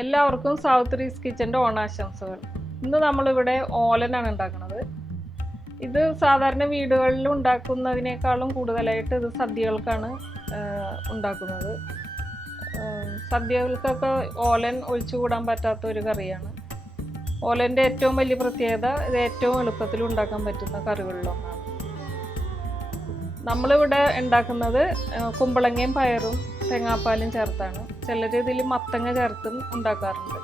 എല്ലാവർക്കും സൗത്ത് റീസ് കിച്ചൻ്റെ ഓണാശംസകൾ. ഇന്ന് നമ്മളിവിടെ ഓലനാണ് ഉണ്ടാക്കുന്നത്. ഇത് സാധാരണ വീടുകളിൽ ഉണ്ടാക്കുന്നതിനേക്കാളും കൂടുതലായിട്ട് ഇത് സദ്യകൾക്കാണ് ഉണ്ടാക്കുന്നത്. സദ്യകൾക്കൊക്കെ ഓലൻ ഒഴിച്ചുകൂടാൻ പറ്റാത്ത ഒരു കറിയാണ്. ഓലൻ്റെ ഏറ്റവും വലിയ പ്രത്യേകത ഇത് ഏറ്റവും എളുപ്പത്തിൽ ഉണ്ടാക്കാൻ പറ്റുന്ന കറികളിലൊന്നാണ്. നമ്മളിവിടെ ഉണ്ടാക്കുന്നത് കുമ്പളങ്ങയും പയറും തേങ്ങാപ്പാലും ചേർത്താണ്. ചിലർ ഇതിൽ മത്തങ്ങ ചേർത്തും ഉണ്ടാക്കാറുണ്ട്.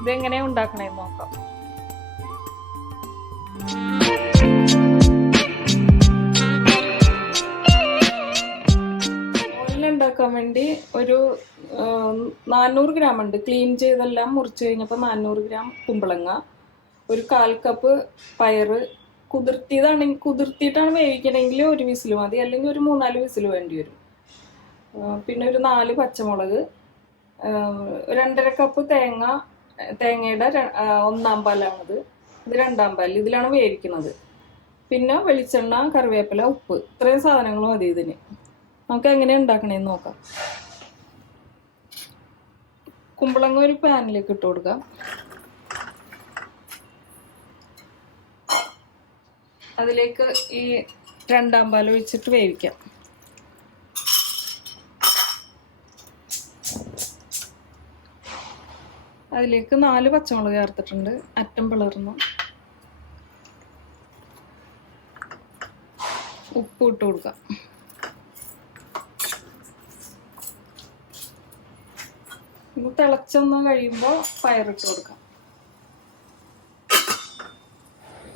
ഇതെങ്ങനെയാണ് ഉണ്ടാക്കണേന്ന് നോക്കാം. ഓലൻ ഉണ്ടാക്കാൻ വേണ്ടി ഒരു 400 ഗ്രാം ഉണ്ട്. ക്ലീൻ ചെയ്തെല്ലാം മുറിച്ച് കഴിഞ്ഞപ്പോൾ 400 ഗ്രാം കുമ്പളങ്ങ, ഒരു 1/4 കപ്പ് പയറ്. കുതിർത്തിയിട്ടാണ് വേവിക്കണമെങ്കിൽ ഒരു വിസിൽ മതി, അല്ലെങ്കിൽ ഒരു 3-4 വിസിൽ വേണ്ടി വരും. പിന്നെ ഒരു 4 പച്ചമുളക്, 2.5 കപ്പ് തേങ്ങയുടെ 1/4 പാലാണിത്. ഇത് 2/2 പാൽ. ഇതിലാണ് വേവിക്കുന്നത്. പിന്നെ വെളിച്ചെണ്ണ, കറിവേപ്പില, ഉപ്പ്, ഇത്രയും സാധനങ്ങൾ മതി ഇതിന്. നമുക്ക് എങ്ങനെയാണ് ഉണ്ടാക്കണേന്ന് നോക്കാം. കുമ്പളങ്ങ ഒരു പാനിലേക്ക് ഇട്ട് കൊടുക്കാം. അതിലേക്ക് ഈ 2/2 പാൽ ഒഴിച്ചിട്ട് വേവിക്കാം. അതിലേക്ക് 4 പച്ചമുളക് ചേർത്തിട്ടുണ്ട്, അറ്റം പിളർന്നു. ഉപ്പ് ഇട്ട് കൊടുക്കാം. ഇത് തിളച്ചൊന്ന് കഴിയുമ്പോൾ പയറിട്ട് കൊടുക്കാം.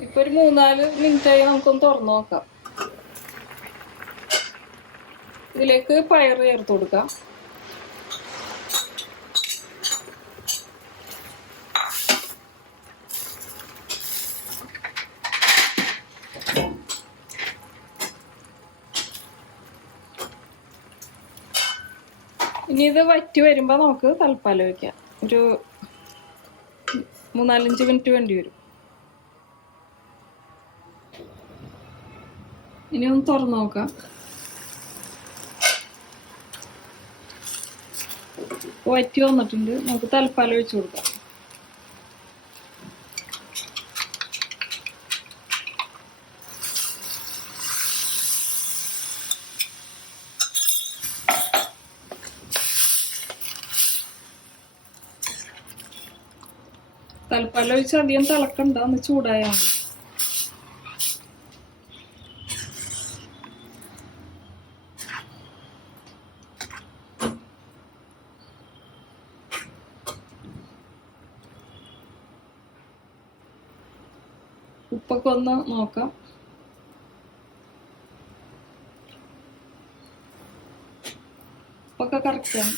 ഇപ്പൊ ഒരു 3-4 മിനിറ്റായി. നമുക്കൊന്ന് തുറന്നു നോക്കാം. ഇതിലേക്ക് പയർ ചേർത്ത് കൊടുക്കാം. ഇനി ഇത് വറ്റി വരുമ്പോൾ നമുക്ക് തൽപ്പാലം വയ്ക്കാം. ഒരു 3-4 മിനിറ്റ് വേണ്ടി വരും. ഇനി ഒന്ന് തുറന്നു നോക്കാം. വറ്റി വന്നിട്ടുണ്ട്. നമുക്ക് തൽപ്പാലം ഒഴിച്ചു കൊടുക്കാം. തൽപ്പാലം ഒഴിച്ച് അധികം തിളക്കണ്ട, ഒന്ന് ചൂടായാൽ മതി. ഉപ്പൊക്കെ ഒന്ന് നോക്കാം. ഉപ്പൊക്കെ കറക്റ്റാണ്.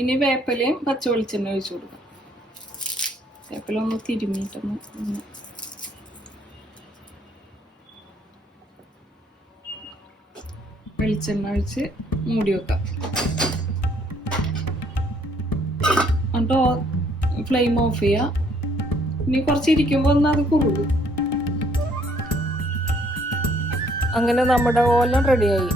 ഇനി വേപ്പിലയും പച്ച വെളിച്ചെണ്ണ ഒഴിച്ചു കൊടുക്കാം. വേപ്പില ഒന്ന് തിരുമ്മിയിട്ടൊന്ന് വെളിച്ചെണ്ണ ഒഴിച്ച് മൂടി വെക്കാം. എന്നിട്ട് ഫ്ലെയിം ഓഫ് ചെയ്യാം. ഇനി കുറച്ചിരിക്കുമ്പോൾ ഒന്ന് അത് കുറുകും. അങ്ങനെ നമ്മുടെ ഓലൻ റെഡിയായി.